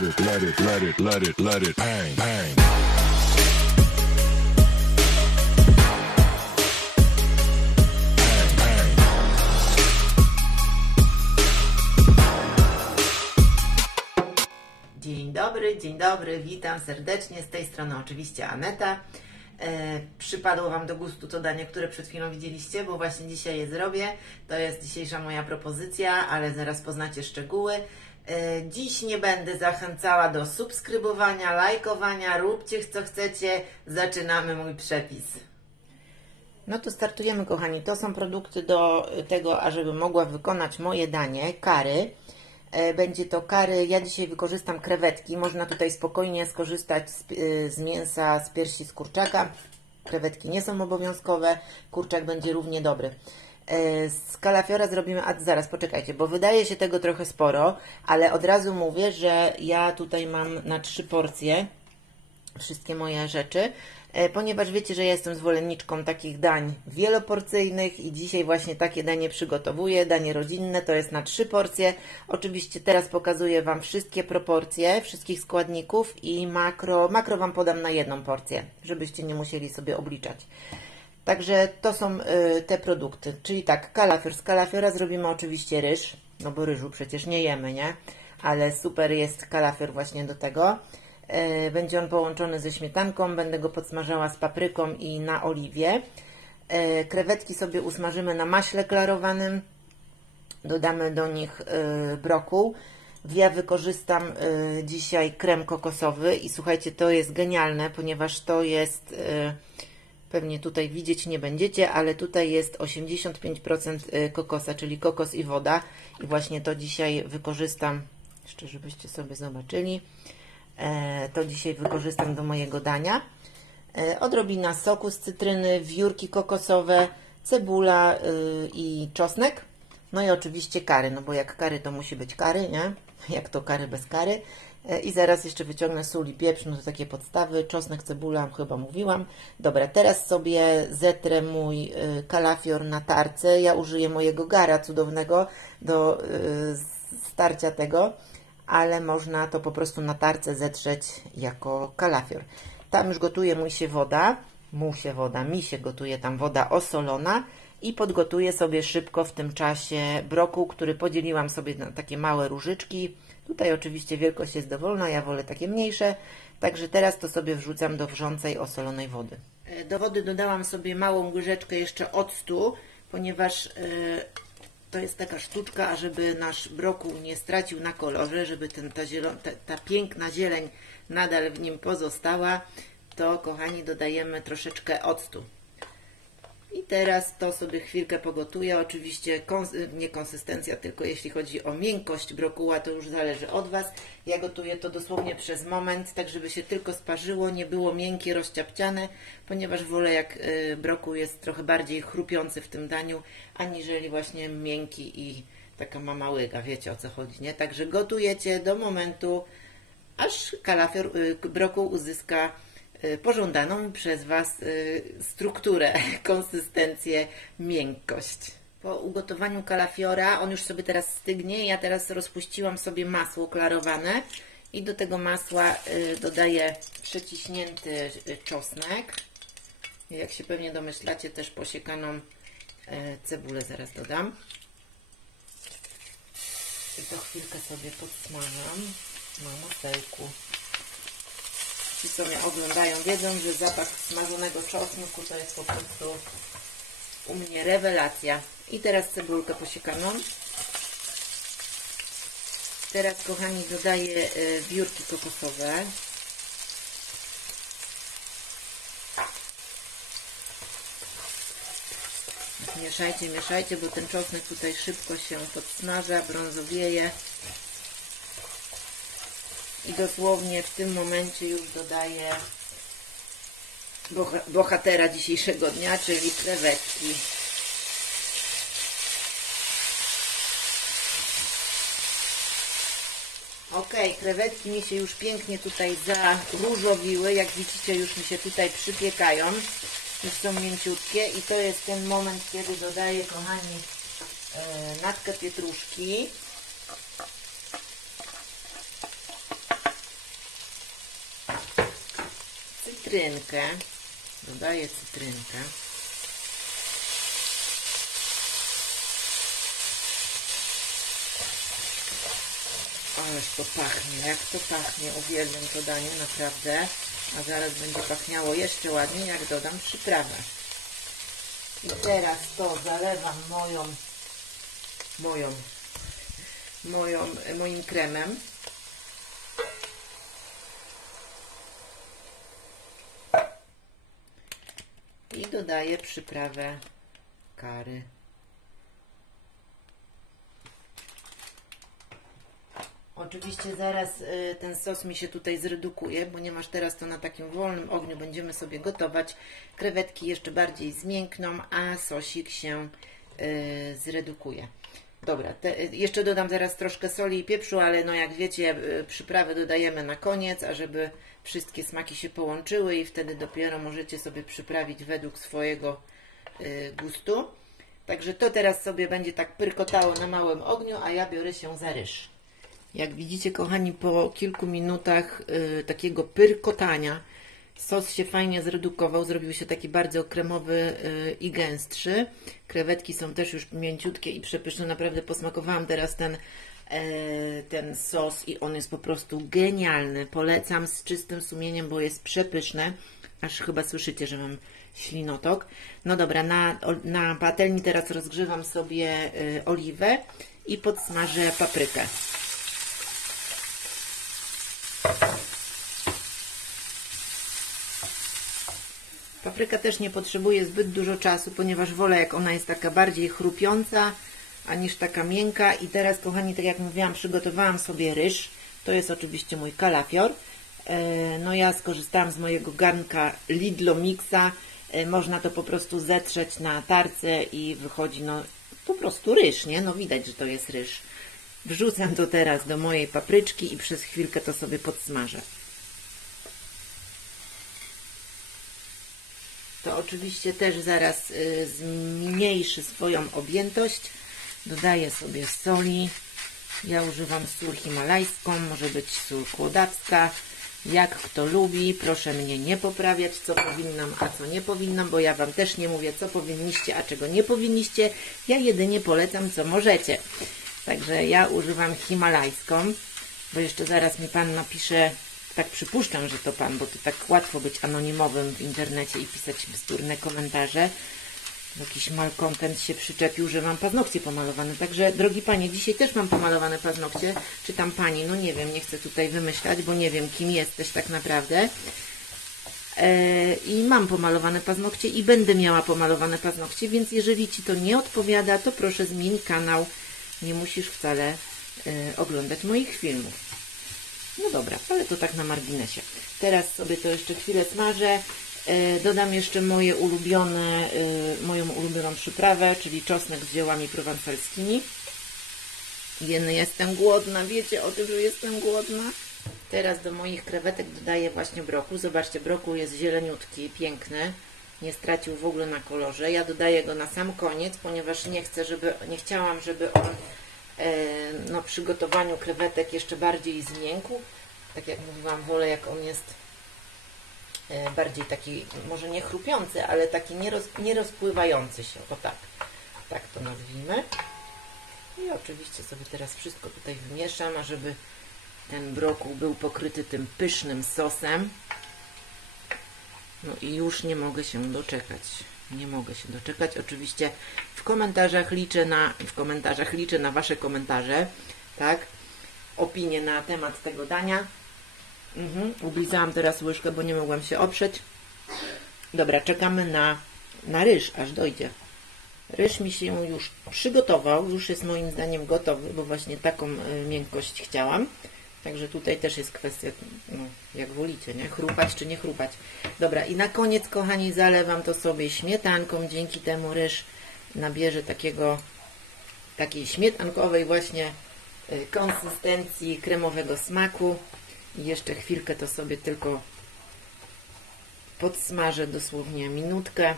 let it bang, bang. Dzień dobry, witam serdecznie, z tej strony oczywiście Aneta. Przypadło Wam do gustu to danie, które przed chwilą widzieliście, bo właśnie dzisiaj je zrobię. To jest dzisiejsza moja propozycja, ale zaraz poznacie szczegóły. Dziś nie będę zachęcała do subskrybowania, lajkowania, róbcie co chcecie, zaczynamy mój przepis. No to startujemy, kochani. To są produkty do tego, ażeby mogła wykonać moje danie, curry. Będzie to curry, ja dzisiaj wykorzystam krewetki, można tutaj spokojnie skorzystać z mięsa, z piersi z kurczaka. Krewetki nie są obowiązkowe, kurczak będzie równie dobry. Z kalafiora zrobimy, a zaraz poczekajcie, bo wydaje się tego trochę sporo, ale od razu mówię, że ja tutaj mam na 3 porcje wszystkie moje rzeczy, ponieważ wiecie, że ja jestem zwolenniczką takich dań wieloporcyjnych i dzisiaj właśnie takie danie przygotowuję, danie rodzinne, to jest na 3 porcje. Oczywiście teraz pokazuję Wam wszystkie proporcje, wszystkich składników i makro Wam podam na 1 porcję, żebyście nie musieli sobie obliczać. Także to są te produkty, czyli tak, kalafior. Z kalafiora zrobimy oczywiście ryż, no bo ryżu przecież nie jemy, nie? Ale super jest kalafior właśnie do tego. Będzie on połączony ze śmietanką, będę go podsmażała z papryką i na oliwie. Krewetki sobie usmażymy na maśle klarowanym, dodamy do nich brokuł. Ja wykorzystam dzisiaj krem kokosowy i słuchajcie, to jest genialne, ponieważ to jest, pewnie tutaj widzieć nie będziecie, ale tutaj jest 85% kokosa, czyli kokos i woda i właśnie to dzisiaj wykorzystam, jeszcze żebyście sobie zobaczyli. To dzisiaj wykorzystam do mojego dania. Odrobina soku z cytryny, wiórki kokosowe, cebula i czosnek. No i oczywiście curry, no bo jak curry to musi być curry, nie? Jak to curry bez curry. I zaraz jeszcze wyciągnę sól i pieprz, no to takie podstawy. Czosnek, cebula, chyba mówiłam. Dobra, teraz sobie zetrę mój kalafior na tarce. Ja użyję mojego gara cudownego do starcia tego, ale można to po prostu na tarce zetrzeć jako kalafior. Tam już gotuje mi się gotuje tam woda osolona i podgotuję sobie szybko w tym czasie brokuł, który podzieliłam sobie na takie małe różyczki. Tutaj oczywiście wielkość jest dowolna, ja wolę takie mniejsze, także teraz to sobie wrzucam do wrzącej, osolonej wody. Do wody dodałam sobie małą łyżeczkę jeszcze octu, ponieważ to jest taka sztuczka, ażeby nasz brokuł nie stracił na kolorze, żeby ta piękna zieleń nadal w nim pozostała, to kochani dodajemy troszeczkę octu. I teraz to sobie chwilkę pogotuję. Oczywiście nie konsystencja, tylko jeśli chodzi o miękkość brokuła, to już zależy od Was. Ja gotuję to dosłownie przez moment, tak żeby się tylko sparzyło, nie było miękkie, rozciapciane, ponieważ wolę jak brokuł jest trochę bardziej chrupiący w tym daniu, aniżeli właśnie miękki i taka mama łyga, wiecie o co chodzi, nie? Także gotujecie do momentu, aż brokuł uzyska pożądaną przez Was strukturę, konsystencję, miękkość. Po ugotowaniu kalafiora, on już sobie teraz stygnie, ja teraz rozpuściłam sobie masło klarowane i do tego masła dodaję przeciśnięty czosnek. Jak się pewnie domyślacie, też posiekaną cebulę zaraz dodam. I to chwilkę sobie podsmażam na masełku. Ci, co mnie oglądają, wiedzą, że zapach smażonego czosnku to jest po prostu u mnie rewelacja. I teraz cebulkę posiekaną. Teraz, kochani, dodaję wiórki kokosowe. Mieszajcie, mieszajcie, bo ten czosnek tutaj szybko się podsmaża, brązowieje. I dosłownie w tym momencie już dodaję bohatera dzisiejszego dnia, czyli krewetki. Ok, krewetki mi się już pięknie tutaj zaróżowiły. Jak widzicie, już mi się tutaj przypiekają. Już są mięciutkie i to jest ten moment, kiedy dodaję, kochani, natkę pietruszki. cytrynkę. Dodaję cytrynkę. Ależ to pachnie, jak to pachnie, uwielbiam to danie, naprawdę. A zaraz będzie pachniało jeszcze ładniej, jak dodam przyprawę. I teraz to zalewam moim kremem. I dodaję przyprawę curry. Oczywiście zaraz ten sos mi się tutaj zredukuje, ponieważ teraz to na takim wolnym ogniu będziemy sobie gotować. Krewetki jeszcze bardziej zmiękną, a sosik się zredukuje. Dobra, jeszcze dodam zaraz troszkę soli i pieprzu, ale no jak wiecie, przyprawy dodajemy na koniec, a żeby wszystkie smaki się połączyły i wtedy dopiero możecie sobie przyprawić według swojego gustu. Także to teraz sobie będzie tak pyrkotało na małym ogniu, a ja biorę się za ryż. Jak widzicie, kochani, po kilku minutach takiego pyrkotania sos się fajnie zredukował, zrobił się taki bardzo kremowy i gęstszy. Krewetki są też już mięciutkie i przepyszne. Naprawdę posmakowałam teraz ten sos i on jest po prostu genialny. Polecam z czystym sumieniem, bo jest przepyszne. Aż chyba słyszycie, że mam ślinotok. No dobra, na patelni teraz rozgrzewam sobie oliwę i podsmażę paprykę. Papryka też nie potrzebuje zbyt dużo czasu, ponieważ wolę, jak ona jest taka bardziej chrupiąca, aniż taka miękka. I teraz, kochani, tak jak mówiłam, przygotowałam sobie ryż. To jest oczywiście mój kalafior. No ja skorzystałam z mojego garnka Lidlo Mixa. Można to po prostu zetrzeć na tarce i wychodzi no po prostu ryż, nie? No widać, że to jest ryż. Wrzucam to teraz do mojej papryczki i przez chwilkę to sobie podsmażę. To oczywiście też zaraz zmniejszy swoją objętość. Dodaję sobie soli. Ja używam sól himalajską, może być sól kłodawska. Jak kto lubi, proszę mnie nie poprawiać, co powinnam, a co nie powinnam, bo ja Wam też nie mówię, co powinniście, a czego nie powinniście. Ja jedynie polecam, co możecie. Także ja używam himalajską, bo jeszcze zaraz mi Pan napisze, tak przypuszczam, że to Pan, bo to tak łatwo być anonimowym w internecie i pisać bzdurne komentarze. Jakiś malkontent się przyczepił, że mam paznokcie pomalowane. Także, drogi Panie, dzisiaj też mam pomalowane paznokcie. Czy tam Pani? No nie wiem, nie chcę tutaj wymyślać, bo nie wiem, kim jesteś tak naprawdę. I mam pomalowane paznokcie i będę miała pomalowane paznokcie, więc jeżeli Ci to nie odpowiada, to proszę zmień kanał. Nie musisz wcale oglądać moich filmów. No dobra, ale to tak na marginesie. Teraz sobie to jeszcze chwilę smażę. Dodam jeszcze moją ulubioną przyprawę, czyli czosnek z ziołami prowansalskimi. Jestem głodna, wiecie o tym, że jestem głodna. Teraz do moich krewetek dodaję właśnie brokuł. Zobaczcie, brokuł jest zieleniutki, piękny. Nie stracił w ogóle na kolorze. Ja dodaję go na sam koniec, ponieważ nie chciałam, żeby on no, przy gotowaniu krewetek jeszcze bardziej zmiękł. Tak jak mówiłam, wolę, jak on jest bardziej taki, może nie chrupiący, ale taki nierozpływający się, o tak, tak to nazwijmy. I oczywiście sobie teraz wszystko tutaj wymieszam, a żeby ten brokuł był pokryty tym pysznym sosem. No i już nie mogę się doczekać. Nie mogę się doczekać. Oczywiście w komentarzach liczę na Wasze komentarze, tak? Opinie na temat tego dania. Ublizałam teraz łyżkę, bo nie mogłam się oprzeć. Dobra, czekamy na ryż, aż dojdzie. Ryż mi się już przygotował, już jest moim zdaniem gotowy, bo właśnie taką miękkość chciałam. Także tutaj też jest kwestia, no, jak wolicie, nie? Chrupać czy nie chrupać. Dobra, i na koniec, kochani, zalewam to sobie śmietanką. Dzięki temu ryż nabierze takiej śmietankowej właśnie konsystencji, kremowego smaku. I jeszcze chwilkę to sobie tylko podsmażę, dosłownie minutkę.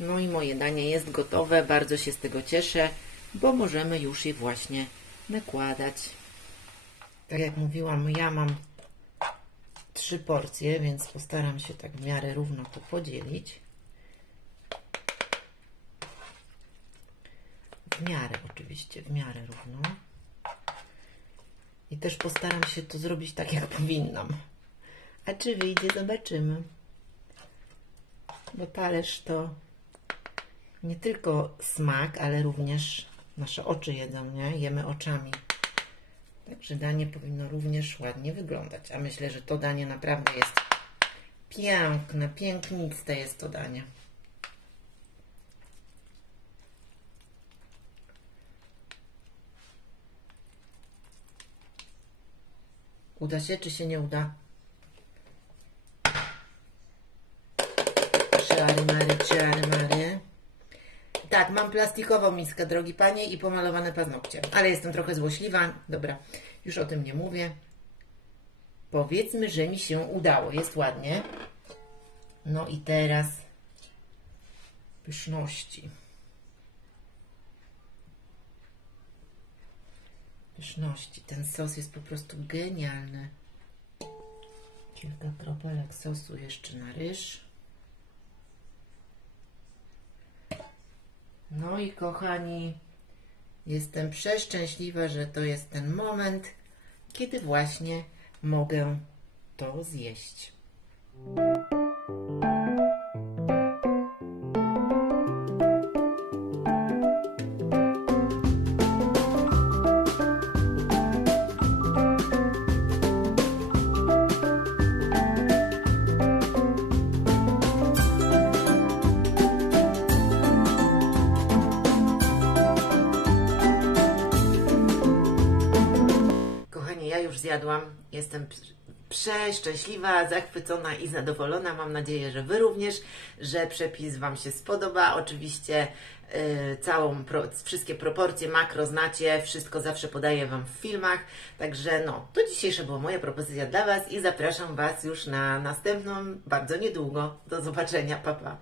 No i moje danie jest gotowe. Bardzo się z tego cieszę, bo możemy już je właśnie nakładać. Tak jak mówiłam, ja mam 3 porcje, więc postaram się tak w miarę równo to podzielić. W miarę oczywiście, w miarę równo. I też postaram się to zrobić tak, jak powinnam. A czy wyjdzie, zobaczymy. Bo talerz to nie tylko smak, ale również nasze oczy jedzą, nie? Jemy oczami. Także danie powinno również ładnie wyglądać. A myślę, że to danie naprawdę jest piękne, piękniste jest to danie. Uda się, czy się nie uda? Czary mary. Tak, mam plastikową miskę, drogi panie, i pomalowane paznokcie. Ale jestem trochę złośliwa. Dobra, już o tym nie mówię. Powiedzmy, że mi się udało. Jest ładnie. No i teraz pyszności. Pyszności. Ten sos jest po prostu genialny. Kilka kropelek sosu jeszcze na ryż. No i kochani, jestem przeszczęśliwa, że to jest ten moment, kiedy właśnie mogę to zjeść. Ja już zjadłam, jestem przeszczęśliwa, zachwycona i zadowolona. Mam nadzieję, że Wy również, że przepis Wam się spodoba. Oczywiście wszystkie proporcje, makro znacie, wszystko zawsze podaję Wam w filmach. Także no, to dzisiejsza była moja propozycja dla Was i zapraszam Was już na następną bardzo niedługo. Do zobaczenia, pa pa.